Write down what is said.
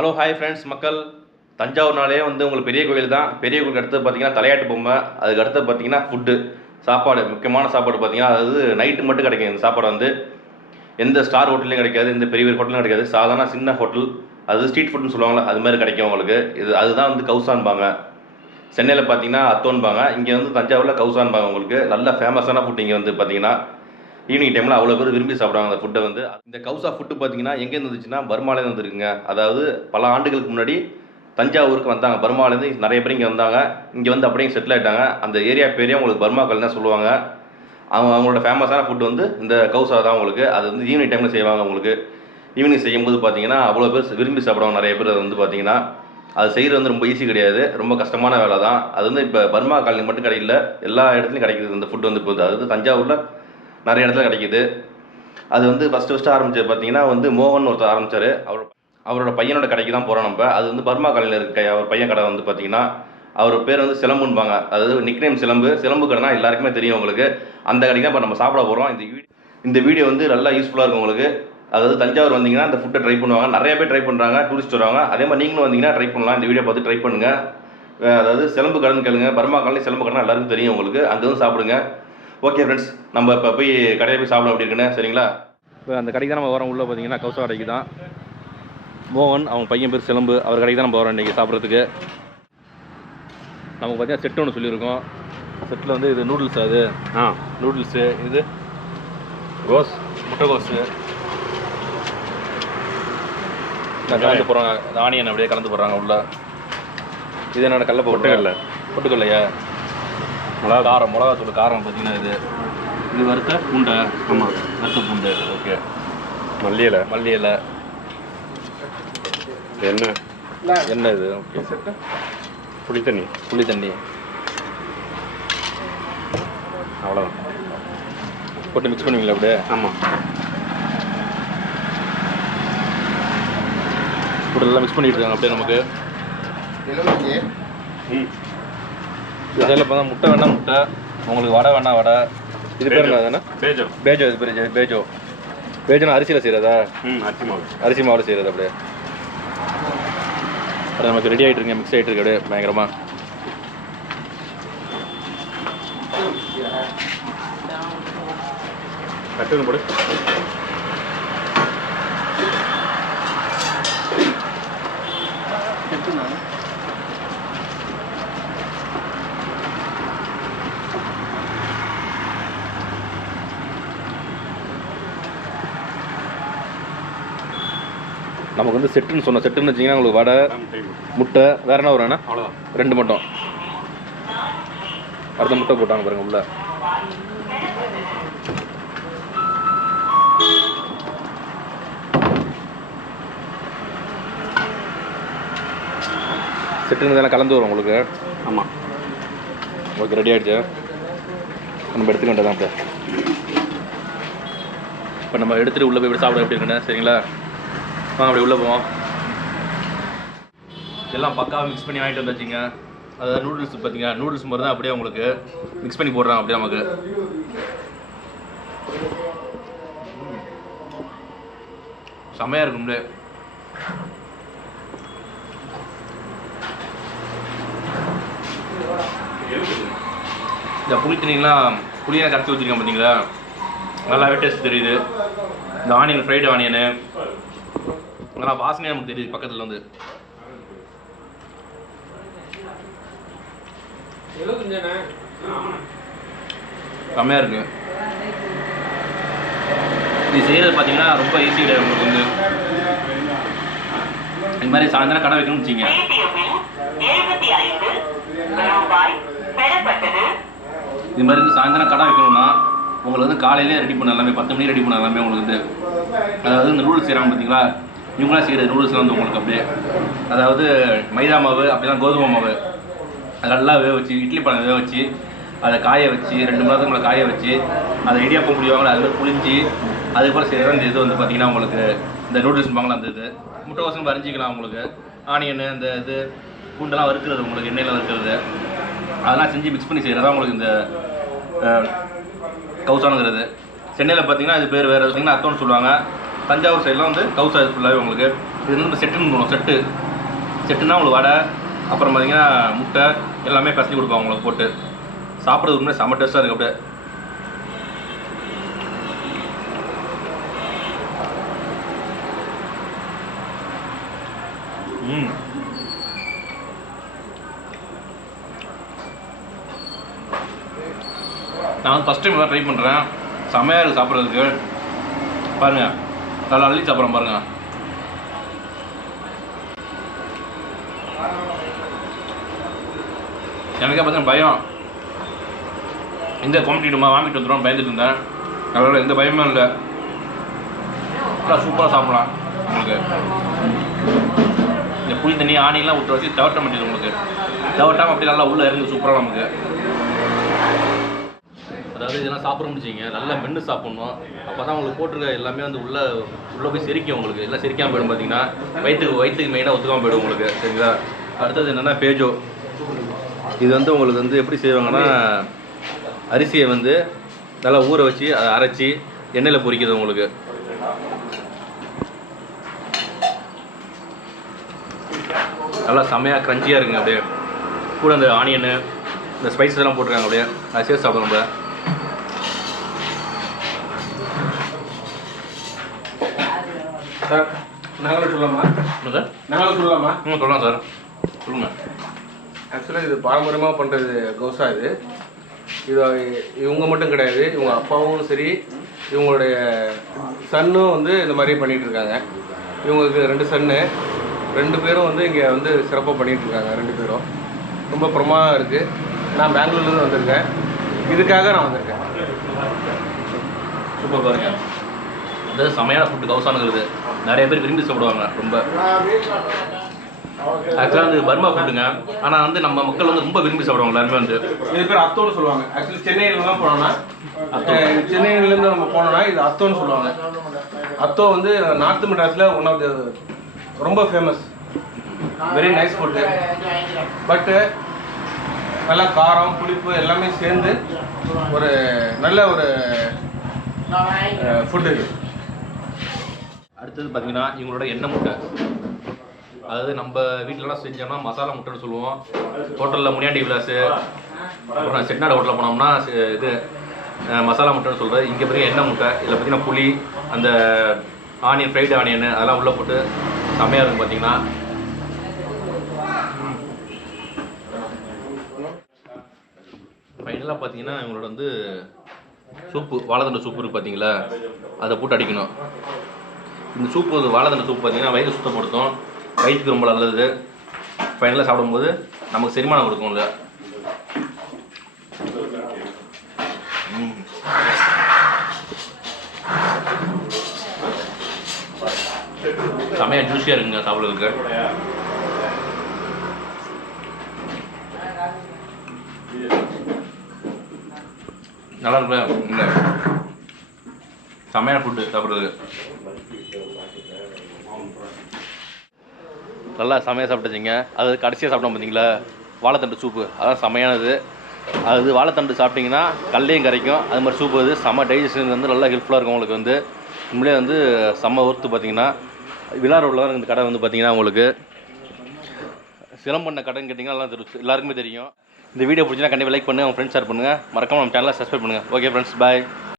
Hello hi friends மக்கள். தஞ்சாவூர்னாலே வந்து உங்களுக்கு பெரிய கோயில் தான். பெரிய கோயிலுக்கு அடுத்து பார்த்தீங்கன்னா தலையாட்டு பொம்மை அதுக்கு அடுத்து பார்த்தீங்கன்னா ஃபுட்டு சாப்பாடு முக்கியமான சாப்பாடு பார்த்தீங்கன்னா அதாவது நைட்டு மட்டும் கிடைக்கும் இந்த சாப்பாடு வந்து. எந்த ஸ்டார் ஹோட்டல்லையும் கிடைக்காது எந்த பெரிய பெரிய ஹோட்டலும் கிடைக்காது. சாதாரண சின்ன ஹோட்டல் அது ஸ்ட்ரீட் ஃபுட்னு சொல்லுவாங்கள்ல அது மாதிரி கிடைக்கும் உங்களுக்கு. இது அதுதான் வந்து கவுசான்பாங்க. சென்னையில் பார்த்தீங்கன்னா அத்தோன்பாங்க. இங்கே வந்து தஞ்சாவூரில் கவுசான்பாங்க உங்களுக்கு. நல்ல ஃபேமஸான ஃபுட் இங்கே வந்து பார்த்தீங்கன்னா ஈவினிங் டைமில் அவ்வளோ பேர் விரும்பி சாப்பிடுவாங்க அந்த ஃபுட்டை வந்து. இந்த கவுசா ஃபுட்டு பார்த்தீங்கன்னா எங்கேருந்து இருந்துச்சுன்னா பர்மாலேருந்து வந்துருக்குங்க அதாவது பல ஆண்டுகளுக்கு முன்னாடி தஞ்சாவூருக்கு வந்தாங்க. பர்மாலேருந்து நிறைய பேர் இங்கே வந்தாங்க. இங்கே வந்து அப்படியே செட்டில் ஆகிட்டாங்க அந்த ஏரியா பேரே உங்களுக்கு பர்மாக்கள் தான் சொல்லுவாங்க. அவங்க அவங்களோட ஃபேமஸான ஃபுட் வந்து இந்த கவுசா தான் உங்களுக்கு. அது வந்து ஈவினிங் டைமில் செய்வாங்க உங்களுக்கு. ஈவினிங் செய்யும்போது பார்த்தீங்கன்னா அவ்வளோ பேர் விரும்பி சாப்பிடுவாங்க. நிறைய பேர் அது வந்து பார்த்தீங்கன்னா அது செய்கிறது வந்து ரொம்ப ஈஸி கிடையாது. ரொம்ப கஷ்டமான வேலை தான். அது வந்து இப்போ பர்மா காலனி மட்டும் கிடைக்கல. எல்லா இடத்துலையும் கிடைக்கிது இந்த ஃபுட் வந்து இப்போ அதாவது தஞ்சாவூரில் நிறைய இடத்துல கிடைக்குது. அது வந்து ஃபஸ்ட்டு ஃபஸ்ட்டு ஆரம்பிச்சது பார்த்தீங்கன்னா வந்து மோகன் ஒருத்தர் ஆரம்பிச்சார். அவர் அவரோட பையனோட கடைக்கு தான் போகிறோம் நம்ம. அது வந்து பர்மா காலனியில் இருக்க அவர் பையன் கடை வந்து பார்த்தீங்கன்னா அவர் பேர் வந்து சிலம்புன்பாங்க. அதாவது நிக்னேம் சிலம்பு. சிலம்பு கடைனா எல்லாருக்குமே தெரியும் உங்களுக்கு. அந்த கடைக்கு தான் இப்போ நம்ம சாப்பிட போகிறோம் இந்த வீடியோ இந்த வீடியோ வந்து நல்லா யூஸ்ஃபுல்லாக இருக்கும் உங்களுக்கு. அதாவது தஞ்சாவூர் வந்தீங்கன்னா அந்த ஃபுட்டை ட்ரை பண்ணுவாங்க. நிறைய பேர் ட்ரை பண்ணுறாங்க டூரிஸ்ட் வருவாங்க. அதே மாதிரி நீங்களும் வந்தீங்கன்னா ட்ரை பண்ணலாம். இந்த வீடியோ பார்த்து ட்ரை பண்ணுங்கள் அதாவது சிலம்பு கடன் கேளுங்க. பர்மா காலனி சிலம்பு கடன் எல்லாருக்கும் தெரியும் உங்களுக்கு. அங்கே வந்து சாப்பிடுங்க. ஓகே ஃப்ரெண்ட்ஸ் நம்ம இப்போ போய் கடையில் போய் சாப்பிட அப்படி இருக்குன்னு சரிங்களா? இப்போ அந்த கடைக்கு தான் நம்ம வரோம். உள்ளே பார்த்தீங்கன்னா கௌசா கடைக்கு தான். மோகன் அவங்க பையன் பேர் சிலம்பு. அவர் கடைக்கு தான் நம்ம வரோம் இன்றைக்கி சாப்பிட்றதுக்கு. நமக்கு பார்த்தீங்கன்னா செட்டு ஒன்று சொல்லியிருக்கோம். செட்டில் வந்து இது நூடுல்ஸ் அது. ஆ. நூடுல்ஸு இது கோஸ் முட்டைகோஸு கலந்து போகிறாங்க ஆனியன் அப்படியே கலந்து போடுறாங்க உள்ள. இது என்னென்ன கடல பொட்டுக்கடலை. பொட்டுக்கல்லையா மிளகா காரம் மிளகாத்தூள் காரம் பார்த்தீங்கன்னா இது. இது வறுத்த பூண்டை ஆமாம் வறுத்த பூண்டு. ஓகே. மல்லி இலை மல்லி இலை எண்ணெய் என்ன இது? ஓகே. புளி தண்ணி. புளி தண்ணி. அவ்வளோதான் போட்டு மிக்ஸ் பண்ணுவீங்களா அப்படியே? ஆமாம் போட்டு எல்லாம் மிக்ஸ் பண்ணிட்டு இருக்காங்க அப்படியே நமக்கு. ம். இதில் இப்போ முட்டை வேணா முட்டை உங்களுக்கு வடை வேணா வடை. இது பேர் என்ன பேஜோ. பேஜோ இது பேர் பேஜோ. பேஜோனா அரிசியில் செய்கிறதா ம் அரிசி மாவு. அரிசி மாவில் செய்கிறது அப்படியே. அது நமக்கு ரெடி ஆகிட்டு இருக்கு மிக்ஸ் ஆகிட்டு இருக்கு அப்படியே பயங்கரமாக கட்டுன்னு போடு. நமக்கு வந்து செட்டுன்னு சொன்னோம் செட்டுன்னு வச்சிங்கன்னா உங்களுக்கு வடை முட்டை வேற என்ன வரும்? அவ்வளோதான் ரெண்டு மட்டும். அடுத்த முட்டை போட்டாங்க பாருங்க உள்ள. செட்டுன்னு இதெல்லாம் கலந்து வரும் உங்களுக்கு. ஆமாம் ஓகே ரெடி ஆயிடுச்சு. நம்ம எடுத்துக்க வேண்டியதான் இப்போ. இப்போ நம்ம எடுத்துகிட்டு உள்ளே போய் சாப்பிட எப்படி இருக்குன்னு சரிங்களா? வாங்க அப்படி உள்ளே போவோம். எல்லாம் பக்காவாக மிக்ஸ் பண்ணி வாங்கிட்டு வந்தாச்சுங்க அதாவது நூடுல்ஸ் பார்த்தீங்க நூடுல்ஸ் மாதிரி தான் அப்படியே உங்களுக்கு மிக்ஸ் பண்ணி போடுறாங்க அப்படியே நமக்கு. செம்மையாக இருக்கும்ல. இந்த புளி தண்ணிலாம் புளியெல்லாம் கரைச்சி வச்சுருக்கேன் பார்த்தீங்களா நல்லாவே டேஸ்ட் தெரியுது. இந்த ஆனியன் ஃப்ரைடு ஆனியனு நல்லா வாசனையாக நமக்கு தெரியுது பக்கத்தில் வந்து. செம்மையாக இருக்கு. இது செய்கிறது பார்த்தீங்கன்னா ரொம்ப ஈஸி கிடையாது உங்களுக்கு வந்து. இந்த மாதிரி சாயந்தரம் கடை வைக்கணும்னு வச்சிங்க இது மாதிரி வந்து சாயந்தரம் கடை வைக்கணும்னா உங்களுக்கு வந்து காலையிலே ரெடி பண்ண எல்லாமே பத்து மணி ரெடி பண்ண எல்லாமே உங்களுக்கு வந்து. அதாவது இந்த நூடுல்ஸ் செய்கிறாங்க பார்த்தீங்களா இவங்களாம் செய்கிற நூடுல்ஸ்லாம் வந்து உங்களுக்கு அப்படியே அதாவது மைதா மாவு அப்படிலாம் கோதுமை மாவு அதை நல்லா வேக வச்சு இட்லி பழம் வேக வச்சு அதை காய வச்சு ரெண்டு மணி நேரத்துக்கு மேலே காய வச்சு அதை இடியாப்பம் புளிவாங்களா அதில் புளிஞ்சு அதுக்கப்புறம் செய்கிற இந்த இது வந்து பார்த்தீங்கன்னா உங்களுக்கு இந்த நூடுல்ஸ் பாங்களா அந்த இது முட்டைவாசம் வரைஞ்சிக்கலாம் உங்களுக்கு. ஆனியன் அந்த இது பூண்டெல்லாம் வறுக்கிறது உங்களுக்கு எண்ணெயில் வறுக்கிறது. அதெல்லாம் செஞ்சு மிக்ஸ் பண்ணி செய்கிறதா உங்களுக்கு இந்த கவுசானுங்கிறது. சென்னையில் பார்த்தீங்கன்னா இது பேர் வேறு பார்த்தீங்கன்னா அத்தோன்னு சொல்லுவாங்க. தஞ்சாவூர் சைடில் வந்து கௌசா ஃபுல்லாகவே உங்களுக்கு இது வந்து நம்ம செட்டுன்னு போகணும் செட்டு. செட்டுனா உங்களுக்கு வடை அப்புறம் பார்த்தீங்கன்னா முட்டை எல்லாமே பசங்க கொடுப்பாங்க உங்களுக்கு போட்டு. சாப்பிட்றது உண்மையாக செம்ம டேஸ்ட்டாக இருக்குது அப்படியே. ம். நான் வந்து ஃபஸ்ட் டைம் தான் ட்ரை பண்ணுறேன் செமையாக இருக்குது சாப்பிட்றதுக்கு. பாருங்கள் நல்லா அள்ளி சாப்பிட்றோம் பாருங்க. எனக்கே பார்த்தீங்கன்னா பயம். இந்த குவாமிட்டிடுமா வாமிட்டு வந்துடும் பயந்துட்டு இருந்தேன். அதனால் எந்த பயமும் இல்லை. நல்லா சூப்பராக சாப்பிடலாம் உங்களுக்கு. இந்த புளி தண்ணி ஆணிலாம் விட்டு வச்சு தவட்ட மாட்டேங்குது உங்களுக்கு. தவட்டாமல் அப்படி நல்லா உள்ளே இருந்து சூப்பராக நமக்கு. அதாவது இதெல்லாம் சாப்பிட முடிச்சிங்க நல்லா மென்று சாப்பிட்ணும். அப்போ தான் உங்களுக்கு போட்டிருக்க எல்லாமே வந்து உள்ளே உள்ளே போய் செரிக்கும் உங்களுக்கு. எல்லாம் செரிக்காமல் போயிடும் பார்த்தீங்கன்னா வயிற்றுக்கு வயிற்றுக்கு மெயினாக ஒத்துக்காமல் போயிடும் உங்களுக்கு. சரிங்களா? அடுத்தது என்னென்னா பேஜோ. இது வந்து உங்களுக்கு வந்து எப்படி செய்வாங்கன்னா அரிசியை வந்து நல்லா ஊற வச்சு அதை அரைச்சி எண்ணெயில் பொரிக்குது உங்களுக்கு. நல்லா செமையாக க்ரன்ச்சியாக இருக்குங்க அப்படியே. கூட அந்த ஆனியனு இந்த ஸ்பைசஸ் எல்லாம் போட்டிருக்காங்க அப்படியே. அதை சேர்த்து சாப்பிடுவோம் சார். நாங்களும் சொல்லலாமா? என்ன சார்? நாங்களும் சொல்லலாமா? ம் சொல்லலாம் சார். சொல்லுங்கள் ஆக்சுவலாக இது பாரம்பரியமாக பண்ணுறது கோசா இது. இது இவங்க மட்டும் கிடையாது. இவங்க அப்பாவும் சரி இவங்களுடைய சன்னும் வந்து இந்த மாதிரி பண்ணிட்டு இருக்காங்க. இவங்களுக்கு ரெண்டு சன்னு. ரெண்டு பேரும் வந்து இங்கே வந்து சிறப்பாக பண்ணிட்டு இருக்காங்க ரெண்டு பேரும். ரொம்ப பிரமாதம் இருக்குது நான் பெங்களூர்லேருந்து வந்திருக்கேன். இதுக்காக நான் வந்திருக்கேன். சூப்பர் பாருங்க. இந்த செமையான ஃபுட்டு கவுசானுங்கிறது. நிறைய பேர் விரும்பி சாப்பிடுவாங்க ரொம்ப. ஆக்சுவலாக வந்து பர்மா ஃபுட்டுங்க ஆனால் வந்து நம்ம மக்கள் வந்து ரொம்ப விரும்பி சாப்பிடுவாங்க எல்லாருமே வந்து. இது பேர் அத்தோன்னு சொல்லுவாங்க. ஆக்சுவலி சென்னையிலலாம் போனோம்னா சென்னையிலேருந்து நம்ம போனோம்னா இது அத்தோன்னு சொல்லுவாங்க. அத்தோ வந்து நார்த் மெட்ராஸில் ஒன் ஆஃப் த ரொம்ப ஃபேமஸ் வெரி நைஸ் ஃபுட்டு பட்டு நல்லா காரம் புளிப்பு எல்லாமே சேர்ந்து ஒரு நல்ல ஒரு ஃபுட்டு அடுத்தது பார்த்தீங்கன்னா இவங்களோட எண்ணெய் முட்டை. அதாவது நம்ம வீட்டிலலாம் செஞ்சோம்னா மசாலா முட்டைன்னு சொல்லுவோம். ஹோட்டலில் முனியாண்டி விலாஸு அப்புறம் செட்டிநாடு ஹோட்டலில் போனோம்னா இது மசாலா முட்டைன்னு சொல்கிறது இங்கே பார்த்தீங்கன்னா எண்ணெய் முட்டை இதில் பார்த்தீங்கன்னா புளி அந்த ஆனியன் ஃப்ரைடு ஆனியன் அதெல்லாம் உள்ளே போட்டு செம்மையாக இருக்கும் பார்த்தீங்கன்னா ஃபைனலாக பார்த்தீங்கன்னா இவங்களோட வந்து சூப்பு வாழைத்தண்டு சூப்பு இருக்குது பார்த்தீங்களா அதை போட்டு அடிக்கணும். இந்த சூப்பு வந்து வாழைத்தண்டு சூப் பார்த்தீங்கன்னா வயிறு சுத்தப்படுத்தும். வயிற்றுக்கு ரொம்ப நல்லது. ஃபைனலாக சாப்பிடும்போது நமக்கு செரிமானம் கொடுக்கும் இல்லை செமையாக ஜூஸியாக இருக்குங்க சாப்பிட்றதுக்கு. நல்லா இருக்குல்ல? இல்லை. செமையான ஃபுட்டு சாப்பிட்றதுக்கு. நல்லா செமையாக சாப்பிட்டுச்சிங்க அது கடைசியாக சாப்பிட்டோம் பார்த்தீங்களா வாழைத்தண்டு சூப்பு அதான் செமையானது. அது வாழைத்தண்டு சாப்பிட்டிங்கன்னா கல்லையும் கரைக்கும். அது மாதிரி சூப்பு அது செம்ம டைஜஷனுக்கு வந்து நல்லா ஹெல்ப்ஃபுல்லாக இருக்கும் உங்களுக்கு வந்து. உண்மையிலே வந்து செம்ம ஒர்த்து பார்த்தீங்கன்னா. விழா ரோட்டில் தான் இந்த கடை வந்து பார்த்தீங்கன்னா உங்களுக்கு. சிலம்பண்ண கடைன்னு கேட்டிங்கன்னா எல்லாம் தெரியும் எல்லாருக்குமே தெரியும். இந்த வீடியோ பிடிச்சினா கண்டிப்பாக லைக் பண்ணுங்கள் உங்கள் ஃப்ரெண்ட்ஸ் ஷேர் பண்ணுங்கள் மறக்காம நம்ம சேனலை சப்ஸ்கிரைப் பண்ணுங்கள் ஓகே ஃப்ரெண்ட்ஸ் பாய்